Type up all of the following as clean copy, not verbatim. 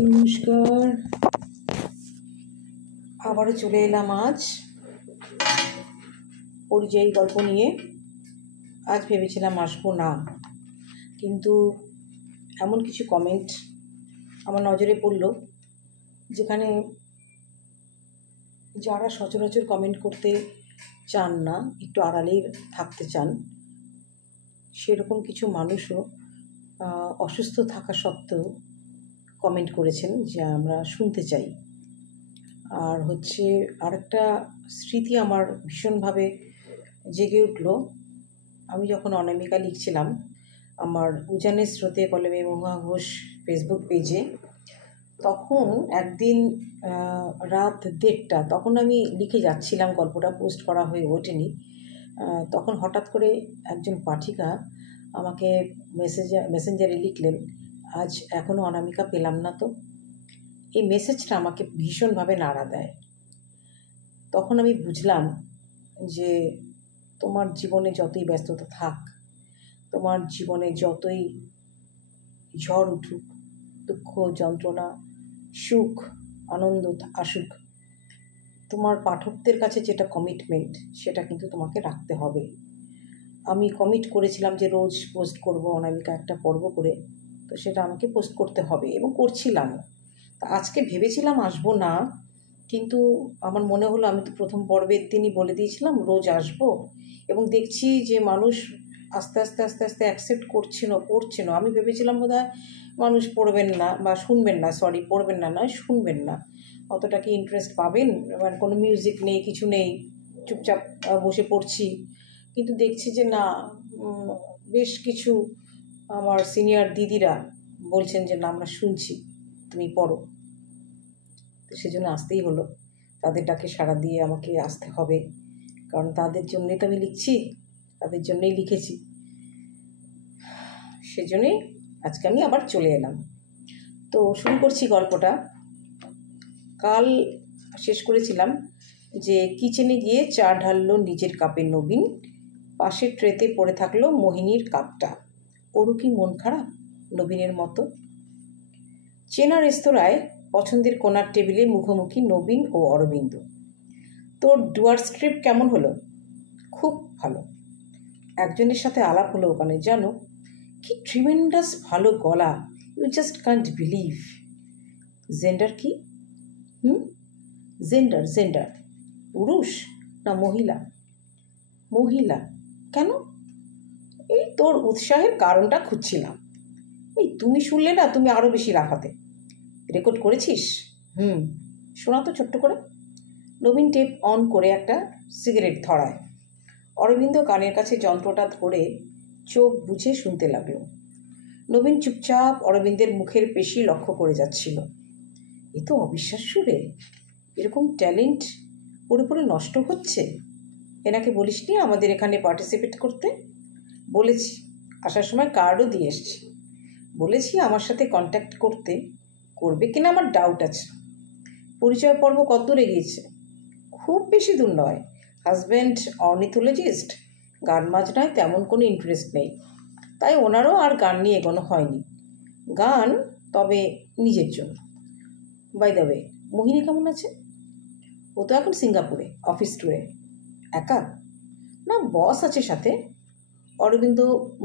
নমস্কার, আবারও চলে এলাম আজ পরিযায়ী গল্প নিয়ে। আজ ভেবেছিলাম আসবো না, কিন্তু এমন কিছু কমেন্ট আমার নজরে পড়ল যেখানে যারা সচরাচর কমেন্ট করতে চান না, একটু আড়ালেই থাকতে চান, সেরকম কিছু মানুষও অসুস্থ থাকা সত্ত্বেও কমেন্ট করেছেন যে আমরা শুনতে চাই। আর আরেকটা স্মৃতি আমার ভীষণভাবে জেগে উঠল। আমি যখন অনামিকা লিখছিলাম আমার উজানের স্রোতে কলমে মহুয়া ঘোষ ফেসবুক পেজে, তখন একদিন রাত 1:30, তখন আমি লিখে যাচ্ছিলাম, গল্পটা পোস্ট করা হয়ে ওঠেনি। তখন হঠাৎ করে একজন পাঠিকা আমাকে মেসেঞ্জারে লিখলেন, আজ এখনও অনামিকা পেলাম না তো। এই মেসেজটা আমাকে ভীষণভাবে নাড়া দেয়। তখন আমি বুঝলাম যে তোমার জীবনে যতই ব্যস্ততা থাক, তোমার জীবনে যতই ঝড় উঠুক, দুঃখ যন্ত্রণা সুখ আনন্দ আসুক, তোমার পাঠকদের কাছে যেটা কমিটমেন্ট সেটা কিন্তু তোমাকে রাখতে হবে। আমি কমিট করেছিলাম যে রোজ পোস্ট করব অনামিকা একটা পর্ব করে, তো সেটা আমাকে পোস্ট করতে হবে এবং করছিলাম। তা আজকে ভেবেছিলাম আসবো না, কিন্তু আমার মনে হলো আমি তো প্রথম পর্বের দিনই বলে দিয়েছিলাম রোজ আসবো, এবং দেখছি যে মানুষ আস্তে আস্তে আস্তে আস্তে অ্যাকসেপ্ট করছে না। আমি ভেবেছিলাম বোধহয় মানুষ পড়বেন না বা শুনবেন না, পড়বেন না নয়, শুনবেন না, অতটা কি ইন্টারেস্ট পাবেন, মানে কোনো মিউজিক নেই, কিছু নেই, চুপচাপ বসে পড়ছি। কিন্তু দেখছি যে না, বেশ কিছু আমার সিনিয়র দিদিরা বলছেন যে না আমরা শুনছি, তুমি পড়ো। তো সেজন্য আসতেই হলো, তাদের ডাকে সাড়া দিয়ে আমাকে আসতে হবে, কারণ তাদের জন্যই তো আমি লিখছি, তাদের জন্যই লিখেছি। সেজন্যই আজকে আমি আবার চলে এলাম। তো শুরু করছি গল্পটা। কাল শেষ করেছিলাম যে কিচেনে গিয়ে চা ঢাললো নিজের কাপে নবীন, পাশের ট্রেতে পড়ে থাকলো মোহিনীর কাপটা। ওরও কি মন খারাপ নবীনের মতো? চেনা রেস্তোরাঁয় পছন্দের কোনার টেবিলে মুখোমুখি নবীন ও অরবিন্দ। তোর ডুয়ার্স ট্রিপ কেমন হলো? খুব ভালো। একজনের সাথে আলাপ হলো ওখানে, জানো কি ট্রিমেন্ডাস ভালো গলা, you just can't believe. Gender কি? জেন্ডার পুরুষ না মহিলা? মহিলা। কেন? এই তোর উৎসাহের কারণটা খুঁজছিলাম। এই তুমি শুনলে না, তুমি আরও বেশি রাখাতে। রেকর্ড করেছিস? শোনা তো ছোট্ট করে। নবীন টেপ অন করে একটা সিগারেট ধরায়। অরবিন্দ কানের কাছে যন্ত্রটা ধরে চোখ বুঝে শুনতে লাগলো। নবীন চুপচাপ অরবিন্দের মুখের পেশি লক্ষ্য করে যাচ্ছিল। এ তো অবিশ্বাস্য রে, এরকম ট্যালেন্ট পড়ে পড়ে নষ্ট হচ্ছে। এনাকে বলিসনি আমাদের এখানে পার্টিসিপেট করতে? বলেছি, আসার সময় কার্ডও দিয়ে এসছি। বলেছি আমার সাথে কন্ট্যাক্ট করবে কিনা আমার ডাউট আছে। পরিচয় পর্ব কত দূর এগিয়েছে? খুব বেশি দূর নয়। হাজব্যান্ড অর্নিথোলজিস্ট, গান বাজনায় তেমন কোনো ইন্টারেস্ট নেই, তাই ওনারও আর গান নিয়ে এগোনো হয়নি। গান তবে নিজের জন্য। বাই দ্য ওয়ে, মোহিনী কেমন আছে? ও তো এখন সিঙ্গাপুরে অফিস ট্যুরে। একা? না, বস আছে সাথে। অরবিন্দ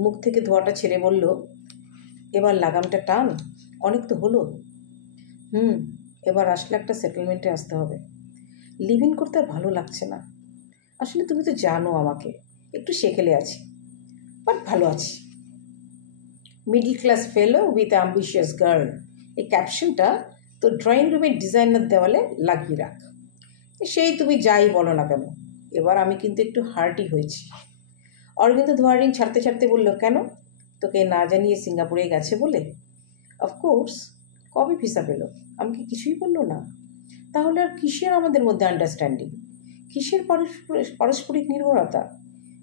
মুখ থেকে ধোঁয়াটা ছেড়ে বলল, এবার লাগামটা টান, অনেক তো হলো। এবার আসলে একটা সেটেলমেন্টে আসতে হবে। লিভ ইন করতে আর ভালো লাগছে না। আসলে তুমি তো জানো আমাকে, একটু সেকেলে আছি, বাট ভালো আছি। Middle class fellow with ambitious girl, এই ক্যাপশনটা তো ড্রয়িং রুমের ডিজাইনার দেওয়ালে লাগিয়ে রাখ। সেই তুমি যাই বলো না কেন, এবার আমি কিন্তু একটু হার্টি হয়েছি। অরবিন্দ ধোয়ার রিং ছাড়তে ছাড়তে বলল, কেন? তোকে না জানিয়ে সিঙ্গাপুরে গেছে বলে? অফকোর্স। কবে ভিসা পেল? আমাকে কিছুই বললো না। তাহলে আর কিসের আমাদের মধ্যে আন্ডারস্ট্যান্ডিং? কিসের পারস্পরিক নির্ভরতা,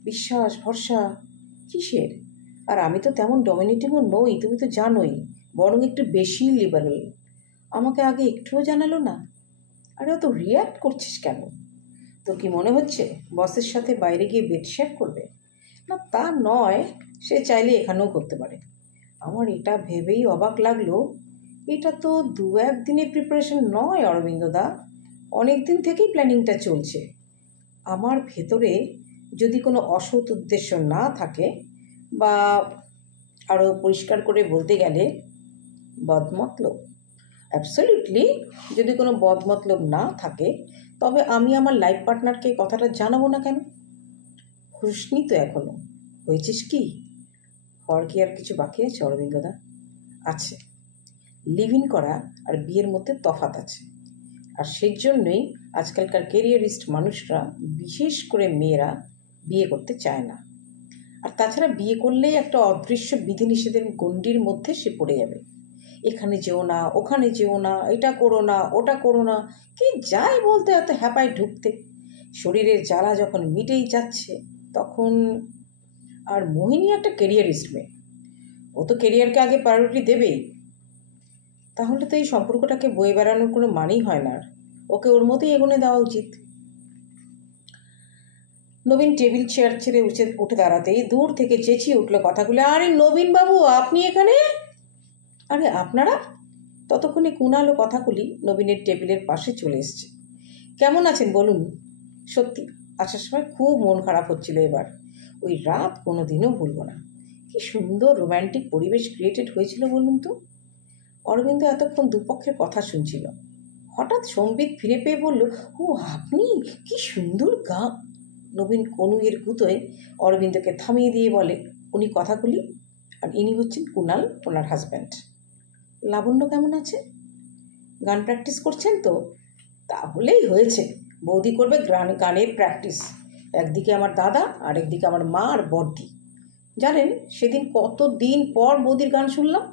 বিশ্বাস, ভরসা, কিসের? আর আমি তো তেমন ডমিনেটিংও নই, তুমি তো জানোই, বরং একটু বেশি লিবারেল। আমাকে আগে একটুও জানালো না। আরে অত রিয়্যাক্ট করছিস কেন? তোর কি মনে হচ্ছে বসের সাথে বাইরে গিয়ে বেড শেয়ার করবে? না, তা নয়, সে চাইলে এখানেও করতে পারে। আমার এটা ভেবেই অবাক লাগলো, এটা তো 2-1 দিনের প্রিপারেশন নয় অরবিন্দদা, অনেক দিন থেকেই প্ল্যানিংটা চলছে। আমার ভেতরে যদি কোনো অসৎ উদ্দেশ্য না থাকে, বা আরও পরিষ্কার করে বলতে গেলে বদমতলব, অ্যাবসলিউটলি যদি কোনো বদমতলব না থাকে, তবে আমি আমার লাইফ পার্টনারকে কথাটা জানাবো না কেন? হুঁশনি তো এখনও। হয়েছিস কি? হওয়ার কি আর কিছু বাকি আছে অরবিন্দদা? আছে। লিভ ইন করা আর বিয়ের মধ্যে তফাৎ আছে। আর সেই জন্যই আজকালকার কেরিয়ারিস্ট মানুষরা, বিশেষ করে মেয়েরা, বিয়ে করতে চায় না। আর তাছাড়া বিয়ে করলেই একটা অদৃশ্য বিধিনিষেধের গণ্ডির মধ্যে সে পড়ে যাবে। এখানে যেও না, ওখানে যেও না, এটা করো না, ওটা করো না, কি যাই বলতে এত হ্যাপায় ঢুকতে। শরীরের জ্বালা যখন মিটেই যাচ্ছে তখন। আর মোহিনী একটা কেরিয়ারিস্ট মেয়ে, ও তো কেরিয়ারকে আগে প্রায়োরিটি দেবেই। তাহলে তো এই সম্পর্কটাকে বয়ে বেড়ানোর কোনো মানেই হয় না। আর ওকে ওর মতোই এগোনে দেওয়া উচিত। নবীন টেবিল চেয়ার ছেড়ে উঠে দাঁড়াতেই দূর থেকে চেঁচিয়ে উঠল কথাগুলো, আরে নবীনবাবু, আপনি এখানে? আরে আপনারা? ততক্ষণে কুণাল ও কথাগুলি নবীনের টেবিলের পাশে চলে এসছে। কেমন আছেন বলুন? সত্যি আসার সময় খুব মন খারাপ হচ্ছিল এবার। ওই রাত কোনো দিনও ভুলবো না। কি সুন্দর রোম্যান্টিক পরিবেশ ক্রিয়েটেড হয়েছিল বলুন তো। অরবিন্দ এতক্ষণ দুপক্ষের কথা শুনছিল। হঠাৎ সম্বিত ফিরে পেয়ে বলল, ও আপনি? কি সুন্দর গা। নবীন কনুইয়ের গুঁতোয় অরবিন্দকে থামিয়ে দিয়ে বলে, উনি কথাগুলি, আর ইনি হচ্ছেন কুণাল, ওনার হাজব্যান্ড। লাবণ্য কেমন আছে? গান প্র্যাকটিস করছেন তো? তাহলেই হয়েছে। বৌদি করবে গানের প্র্যাকটিস। একদিকে আমার দাদা আর একদিকে আমার মা আর বড়দি। জানেন সেদিন কত দিন পর বৌদির গান শুনলাম।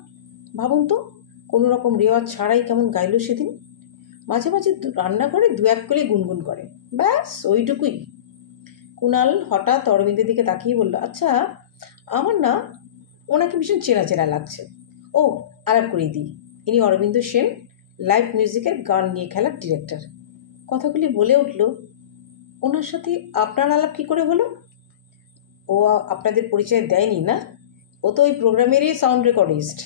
ভাবুন তো, কোনো রকম রেওয়াজ ছাড়াই কেমন গাইল সেদিন। মাঝে মাঝে রান্নাঘরে 2-1 করে গুনগুন করে, ব্যাস ওইটুকুই। কুণাল হঠাৎ অরবিন্দের দিকে তাকিয়ে বলল, আচ্ছা আমার না ওনাকে ভীষণ চেনা চেনা লাগছে। ও, আলাপ করিয়ে দিই, ইনি অরবিন্দ সেন, লাইভ মিউজিকের গান নিয়ে খেলার ডিরেক্টর। কথাগুলি বলে উঠল, ওনার সাথে আপনার আলাপ কী করে হলো? ও আপনাদের পরিচয় দেয়নি না? ও তো ওই প্রোগ্রামেরই সাউন্ড রেকর্ডিস্ট।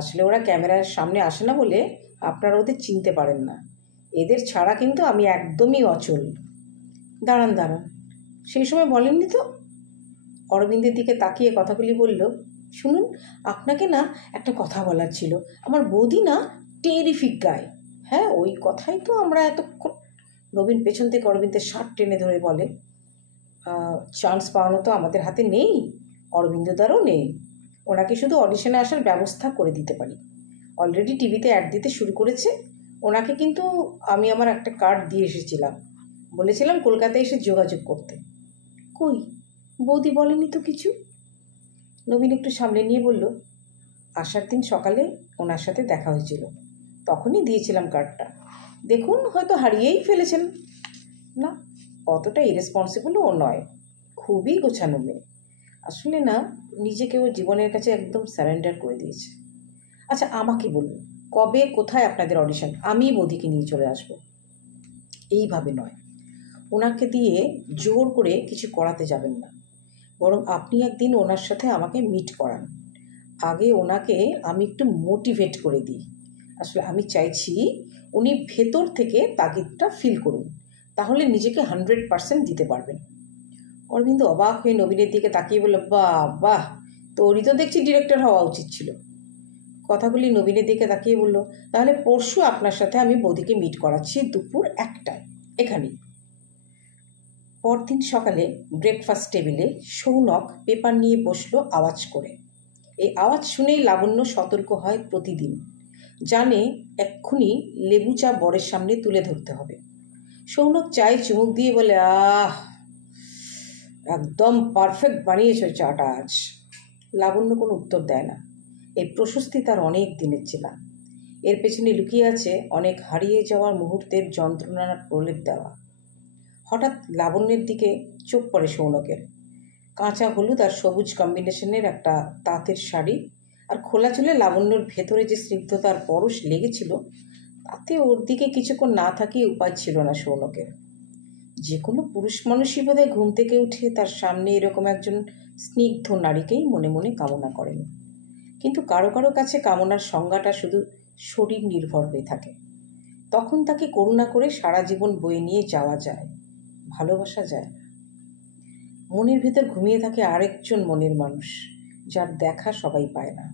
আসলে ওরা ক্যামেরার সামনে আসে না বলে আপনারা ওদের চিনতে পারেন না। এদের ছাড়া কিন্তু আমি একদমই অচল। দাঁড়ান দাঁড়ান, সেই সময় বলেননি তো? অরবিন্দের দিকে তাকিয়ে কথাগুলি বলল, শুনুন, আপনাকে না একটা কথা বলার ছিল। আমার বৌদি না টেরিফিক গায়। হ্যাঁ, ওই কথাই তো আমরা এতক্ষণ। নবীন পেছন থেকে অরবিন্দের শার্ট টেনে ধরে বলে, চান্স পাওয়ানো তো আমাদের হাতে নেই, অরবিন্দদারও নেই। ওনাকে শুধু অডিশনে আসার ব্যবস্থা করে দিতে পারি। অলরেডি টিভিতে অ্যাড দিতে শুরু করেছে। ওনাকে কিন্তু আমি আমার একটা কার্ড দিয়ে এসেছিলাম, বলেছিলাম কলকাতায় এসে যোগাযোগ করতে। কই, বৌদি বলেনি তো কিছু। নবীন একটু সামনে নিয়ে বলল, আসার দিন সকালে ওনার সাথে দেখা হয়েছিল, তখনই দিয়েছিলাম কার্ডটা। দেখুন, হয়তো হারিয়েই ফেলেছেন। না, অতটা ইরেসপন্সিবলও ও নয়, খুবই গোছানো মেয়ে। আসলে না, নিজেকে ও জীবনের কাছে একদম সারেন্ডার করে দিয়েছে। আচ্ছা আমাকে বলুন, কবে কোথায় আপনাদের অডিশন? আমি বৌদিকে নিয়ে চলে আসব। এইভাবে নয়, ওনাকে দিয়ে জোর করে কিছু করাতে যাবেন না, বরং আপনি একদিন ওনার সাথে আমাকে মিট করান। আগে ওনাকে আমি একটু মোটিভেট করে দিই। আসলে আমি চাইছি উনি ভেতর থেকে তাগিদটা ফিল করুন, তাহলে নিজেকে 100% দিতে পারবেন। অরবিন্দ অবাক হয়ে নবীনের দিকে তাকিয়ে বলল, বাহ বাহ, তোরই তো দেখছি ডিরেক্টর হওয়া উচিত ছিল। কথাগুলি নবীনের দিকে তাকিয়ে বলল, তাহলে পরশু আপনার সাথে আমি বৌদিকে মিট করাচ্ছি দুপুর 1টায় এখানেই। পরদিন সকালে ব্রেকফাস্ট টেবিলে সৌনক পেপার নিয়ে বসলো আওয়াজ করে। এই আওয়াজ শুনেই লাবণ্য সতর্ক হয় প্রতিদিন, জানে এক্ষুনি লেবু চা বরের সামনে তুলে ধরতে হবে। সৌনক চায়ে চুমুক দিয়ে বলে, আহ, একদম পারফেক্ট বানিয়েছ চাটা আজ। লাবণ্য কোনো উত্তর দেয় না। এই প্রশস্তি তার অনেক দিনের চেনা। এর পেছনে লুকিয়ে আছে অনেক হারিয়ে যাওয়ার মুহূর্তের যন্ত্রণার প্রলেপ দেওয়া। হঠাৎ লাবণ্যের দিকে চোখ পড়ে সৌনকের। কাঁচা হলুদ আর সবুজ কম্বিনেশনের একটা তাঁতের শাড়ি, আর খোলা চুলে লাবণ্যর ভেতরে যে স্নিগ্ধতার পরশ লেগেছিল, তাতে ওর দিকে কিছুক্ষণ না থাকিয়ে উপায় ছিল না সৌনকের। যে কোনো পুরুষ মানুষই বোধহয় ঘুম থেকে উঠে তার সামনে এরকম একজন স্নিগ্ধ নারীকেই মনে মনে কামনা করেন। কিন্তু কারো কারো কাছে কামনার সংজ্ঞাটা শুধু শরীর নির্ভর হয়ে থাকে। তখন তাকে করুণা করে সারা জীবন বয়ে নিয়ে যাওয়া যায়, ভালোবাসা যায় না। মনের ভেতর ঘুমিয়ে থাকে আরেকজন মনের মানুষ, যার দেখা সবাই পায় না।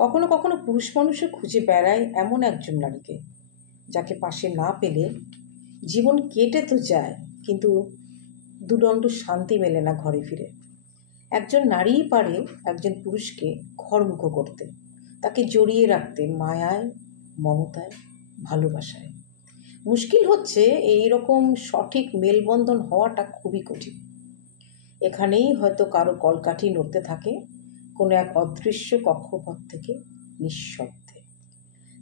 কখনো কখনো পুরুষ মানুষও খুঁজে বেড়ায় এমন একজন নারীকে, যাকে পাশে না পেলে জীবন কেটে তো যায়, কিন্তু দুদণ্ড শান্তি মেলে না ঘরে ফিরে। একজন নারীই পারে একজন পুরুষকে ঘরমুখো করতে, তাকে জড়িয়ে রাখতে মায়ায়, মমতায়, ভালোবাসায়। মুশকিল হচ্ছে এই রকম সঠিক মেলবন্ধন হওয়াটা খুবই কঠিন। এখানেই হয়তো কারো কলকাঠি নড়তে থাকে কোনো এক অদৃশ্য কক্ষপথ থেকে নিঃশব্দে।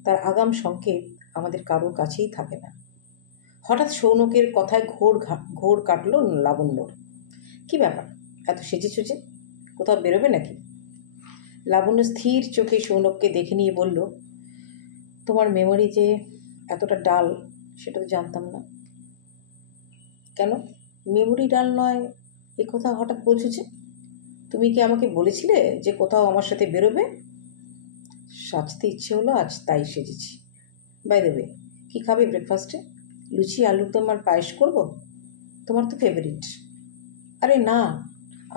তার আগাম সংকেত আমাদের কারোর কাছেই থাকে না। হঠাৎ সৌনকের কথায় ঘোর কাটল লাবণ্যর। কি ব্যাপার, এত সেজেছ যে? কোথাও বেরোবে নাকি? লাবণ্য স্থির চোখে সৌনককে দেখে নিয়ে বলল, তোমার মেমোরি যে এতটা ডাল সেটা তো জানতাম না। কেন মেমোরি ডাল নয় এ কথা হঠাৎ বলছো যে? তুমি কি আমাকে বলেছিলে যে কোথাও আমার সাথে বেরোবে? সাজতে ইচ্ছে হলো আজ, তাই সেজেছি। বাই দ্য ওয়ে, কী খাবে ব্রেকফাস্টে? লুচি, আলুর দম আর পায়েস করব? তোমার তো ফেভারিট। আরে না,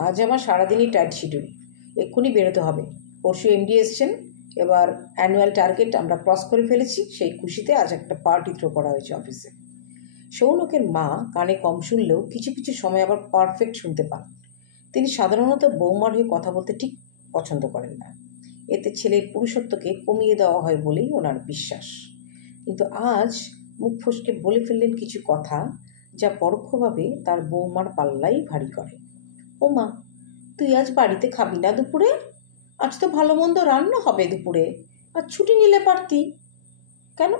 আজ আমার সারাদিনই টাইট শিডিউল, এক্ষুনি বেরোতে হবে। পরশু এমডি এসছেন, এবার অ্যানুয়াল টার্গেট আমরা ক্রস করে ফেলেছি, সেই খুশিতে আজ একটা পার্টি থ্রো করা হয়েছে অফিসে। সৌনকের মা কানে কম শুনলেও কিছু কিছু সময় আবার পারফেক্ট শুনতে পান। তিনি সাধারণত বৌমার হয়ে কথা বলতে ঠিক পছন্দ করেন না, এতে ছেলের পুরুষত্বকে কমিয়ে দেওয়া হয় বলেই ওনার বিশ্বাস। কিন্তু আজ মুখ ফসকে বলে ফেললেন কিছু কথা, যা পরোক্ষভাবে তার বৌমার পাল্লাই ভারী করে। ও মা, তুই আজ বাড়িতে খাবি না দুপুরে? আজ তো ভালো মন্দ রান্না হবে দুপুরে, আজ ছুটি নিলে পারতি। কেন,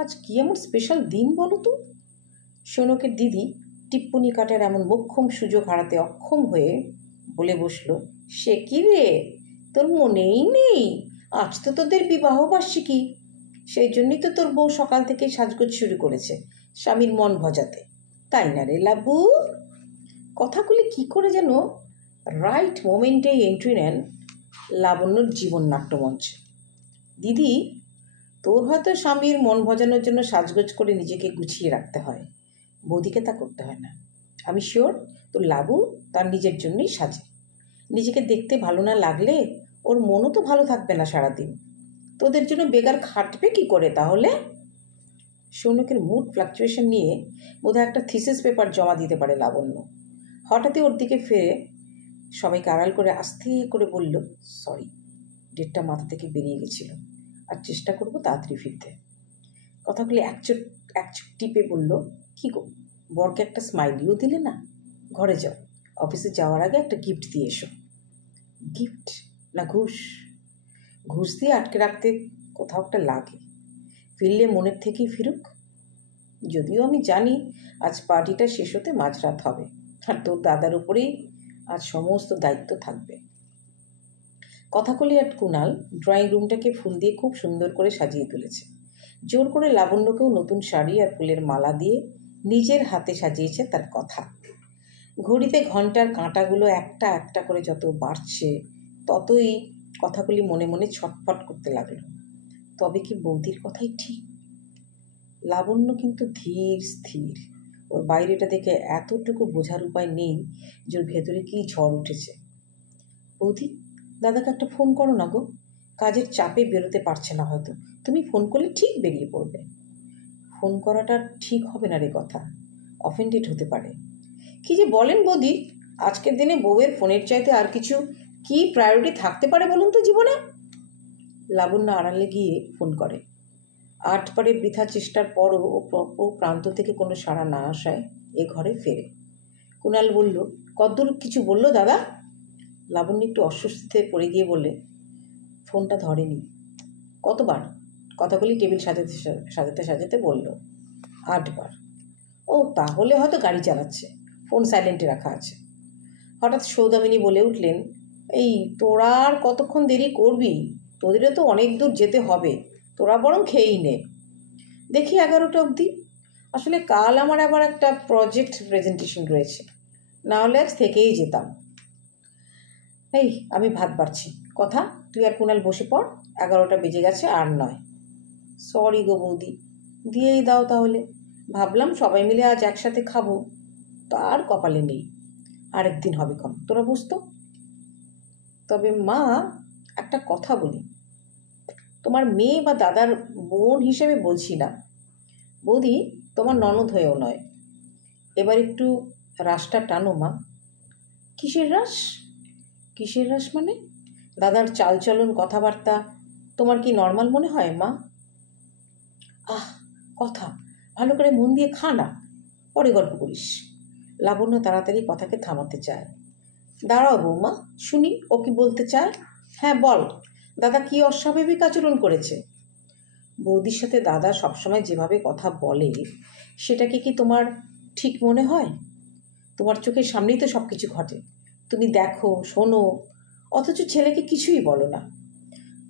আজ কি এমন স্পেশাল দিন বলো তো? সৌনকের দিদি টিপ্পনি কাটার এমন মোক্ষম সুযোগ হারাতে অক্ষম হয়ে বলে বসল, সে কি রে, তোর মনেই নেই? আজ তো তোদের বিবাহ বার্ষিকী, সেই জন্যই তো তোর বউ সকাল থেকে সাজগোজ শুরু করেছে স্বামীর মন ভজাতে, তাই না রে লাবু? কথাগুলি কি করে যেন রাইট মোমেন্টেই এন্ট্রি নেন লাবণ্যর জীবন নাট্যমঞ্চে। দিদি, তোর হয়তো স্বামীর মন ভজানোর জন্য সাজগোজ করে নিজেকে গুছিয়ে রাখতে হয়, বৌদিকে তা করতে হয় না। আমি শিওর তোর লাবু তার নিজের জন্যই সাজে। নিজেকে দেখতে ভালো না লাগলে ওর মনও তো ভালো থাকবে না সারাদিন। তোদের জন্য বেগার খাটবে কি করে তাহলে? সৌনকের মুড ফ্লাকচুয়েশন নিয়ে বোধহয় একটা থিসিস পেপার জমা দিতে পারে লাবণ্য। হঠাৎই ওর দিকে ফিরে সবাইকে আড়াল করে আস্তে করে বলল, সরি, ডেটটা মাথা থেকে বেরিয়ে গেছিল, আর চেষ্টা করবো তাড়াতাড়ি ফিরতে। কথাগুলি একচোট টিপে বলল, কি গো, বরকে একটা স্মাইলিও দিলে না? ঘরে যাও, অফিসে যাওয়ার আগে একটা গিফট দিয়ে এসো। গিফট না ঘুষ? ঘুষ দিয়ে আটকে রাখতে কোথাও একটা লাগে, ফিরলে মনের থেকেই ফিরুক। যদিও আমি জানি আজ পার্টিটা শেষ হতে মাঝরাত হবে, আর তোর দাদার উপরেই আজ সমস্ত দায়িত্ব থাকবে। কথাকলি আর কুণাল ড্রয়িং রুমটাকে ফুল দিয়ে খুব সুন্দর করে সাজিয়ে তুলেছে। জোর করে লাবণ্যকেও নতুন শাড়ি আর ফুলের মালা দিয়ে নিজের হাতে সাজিয়েছে তার কথা। ঘড়িতে ঘন্টার কাঁটাগুলো একটা একটা করে যত বাড়ছে, ততই কথাগুলি মনে মনে ছটফট করতে লাগলো। তবে কি বৌদির কথাই ঠিক? লাবণ্য কিন্তু ধীর স্থির, ওর বাইরেটা দেখে এতটুকু বোঝার উপায় নেই যে ওর ভেতরে কী ঝড় উঠেছে। বৌদি, দাদাকে একটা ফোন করো না গো, কাজের চাপে বেরোতে পারছে না হয়তো, তুমি ফোন করলে ঠিক বেরিয়ে পড়বে। ফোন করাটা ঠিক হবে না রে কথা, অফেন্ডেড হতে পারে। কি যে বলেন বৌদি, আজকের দিনে বউয়ের ফোনের চাইতে আর কিছু কি প্রায়োরিটি থাকতে পারে বলুন তো জীবনে? লাবণ্য আড়ালে গিয়ে ফোন করে। 8 বারে বৃথা চেষ্টার পরও ও প্রান্ত থেকে কোনো সাড়া না আসায় এ ঘরে ফেরে। কুণাল বলল, কদ্দূর কিছু বললো দাদা? লাবণ্য একটু অস্বস্তিতে পড়ে গিয়ে বললে, ফোনটা ধরেনি। কতবার? কথাগুলি টেবিল সাজাতে সাজাতে বলল, 8 বার। ও, তাহলে হয়তো গাড়ি চালাচ্ছে, ফোন সাইলেন্টে রাখা আছে। হঠাৎ সৌদামিনী বলে উঠলেন, এই তোরা আর কতক্ষণ দেরি করবি? তোদেরও তো অনেক দূর যেতে হবে, তোরা বরং খেয়েই নে। দেখি 11টা অবধি। আসলে কাল আমার আবার একটা প্রজেক্ট প্রেজেন্টেশন রয়েছে, না হলে আজ থেকেই যেতাম। এই আমি ভাত বাড়ছি, কথা তুই আর কুণাল বসে পড়, 11টা বেজে গেছে, আর নয়। সরি গো বৌদি, দিয়েই দাও তাহলে। ভাবলাম সবাই মিলে আজ একসাথে খাবো, তার কপালে নেই, আরেকদিন হবে কম, তোরা বুঝতো। তবে মা, একটা কথা বলি, তোমার মেয়ে বা দাদার বোন হিসেবে বলছি না বৌদি, তোমার ননদ হয়েও নয়। এবার একটু রাসটা টানো মা। কিসের রাস? কিসের রাস মানে? দাদার চালচলন, কথাবার্তা তোমার কি নর্মাল মনে হয় মা? আহ, কথা ভালো করে মন দিয়ে খা না, পরে গল্প করিস। লাবণ্য তাড়াতাড়ি কথাকে থামাতে চায়। দাঁড়াও বৌমা, শুনি ও কি বলতে চায়। হ্যাঁ বল, দাদা কি অস্বাভাবিক আচরণ করেছে? বৌদির সাথে দাদা সবসময় যেভাবে কথা বলে, সেটাকে কি তোমার ঠিক মনে হয়? তোমার চোখের সামনেই তো সব কিছু ঘটে, তুমি দেখো শোনো, অথচ ছেলেকে কিছুই বলো না।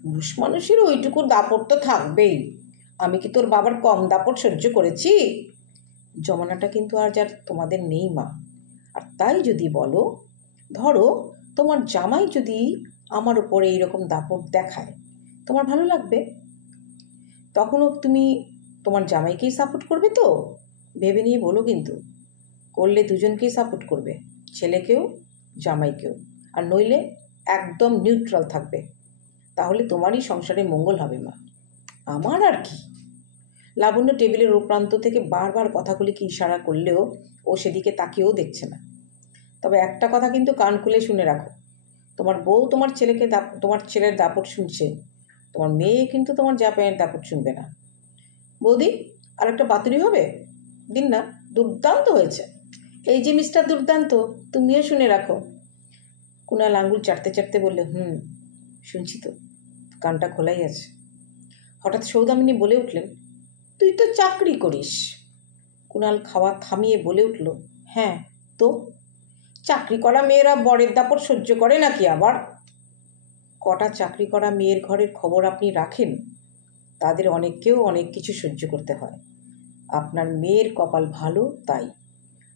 পুরুষ মানুষের ওইটুকু দাপট তো থাকবেই। আমি কি তোর বাবার কম দাপট সহ্য করেছি? জমানাটা কিন্তু আর যার তোমাদের নেই মা। আর তাই যদি বলো, ধরো তোমার জামাই যদি আমার ওপরে এইরকম দাপট দেখায়, তোমার ভালো লাগবে? তখনও তুমি তোমার জামাইকেই সাপোর্ট করবে তো? ভেবে নিয়ে বলো কিন্তু। করলে দুজনকেই সাপোর্ট করবে, ছেলেকেও জামাইকেও, আর নইলে একদম নিউট্রাল থাকবে। তাহলে তোমারই সংসারে মঙ্গল হবে মা। আমার আর কি? লাবণ্য টেবিলের ও প্রান্ত থেকে বারবার কথাগুলিকে ইশারা করলেও ও সেদিকে তাকিয়েও দেখছে না। তবে একটা কথা কিন্তু কান খুলে শুনে রাখো, তোমার বউ তোমার ছেলের দাপট শুনছে, তোমার মেয়ে কিন্তু তোমার জামাইয়ের দাপট শুনবে না। বৌদি, আর একটা পাতুরি হবে? দিন না, দুর্দান্ত হয়েছে। এই যে মিস্টার দুর্দান্ত, তুমিও শুনে রাখো। কুণাল আঙুল চাটতে চাটতে বললে, শুনছি তো, কানটা খোলাই আছে। হঠাৎ সৌদামিনী বলে উঠলেন, তুই তো চাকরি করিস। কুণাল খাওয়া থামিয়ে বলে উঠল, হ্যাঁ তো? চাকরি করা মেয়েরা বরের দাপট সহ্য করে নাকি আবার? কটা চাকরি করা মেয়ের ঘরের খবর আপনি রাখেন? তাদের অনেককেও অনেক কিছু সহ্য করতে হয়। আপনার মেয়ের কপাল ভালো তাই,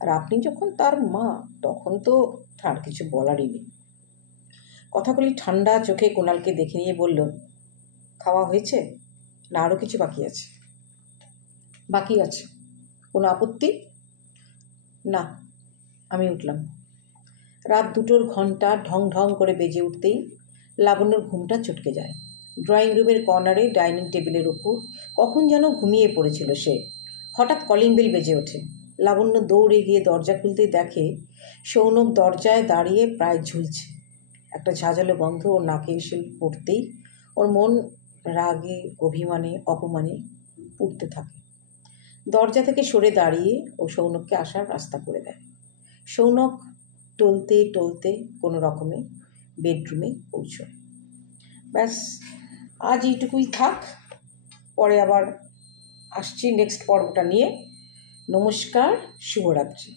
আর আপনি যখন তার মা, তখন তো আর কিছু বলারই নেই। কথাগুলি ঠান্ডা চোখে কুণালকে দেখে নিয়ে বলল, খাওয়া হয়েছে না আরও কিছু বাকি আছে? বাকি আছে। কোনো আপত্তি? না। আমি উঠলাম। রাত 2টোর ঘন্টা ঢং ঢং করে বেজে উঠতেই লাবণ্যর ঘুমটা চটকে যায়। ড্রয়িং রুমের কর্নারে ডাইনিং টেবিলের ওপর কখন যেন ঘুমিয়ে পড়েছিল সে। হঠাৎ কলিং বেল বেজে ওঠে। লাবণ্য দৌড়ে গিয়ে দরজা খুলতেই দেখে সৌনক দরজায় দাঁড়িয়ে প্রায় ঝুলছে। একটা ঝাঁঝালো গন্ধ ওর নাকে এসে পড়তেই ওর মন রাগে, অভিমানে, অপমানে পুড়তে থাকে। দরজা থেকে সরে দাঁড়িয়ে ও সৌনককে আসার রাস্তা করে দেয়। সৌনক টলতে টলতে কোনো রকমে বেডরুমে পৌঁছয়। ব্যাস, আজ এইটুকুই থাক, পরে আবার আসছি নেক্সট পর্বটা নিয়ে। নমস্কার, শুভরাত্রি।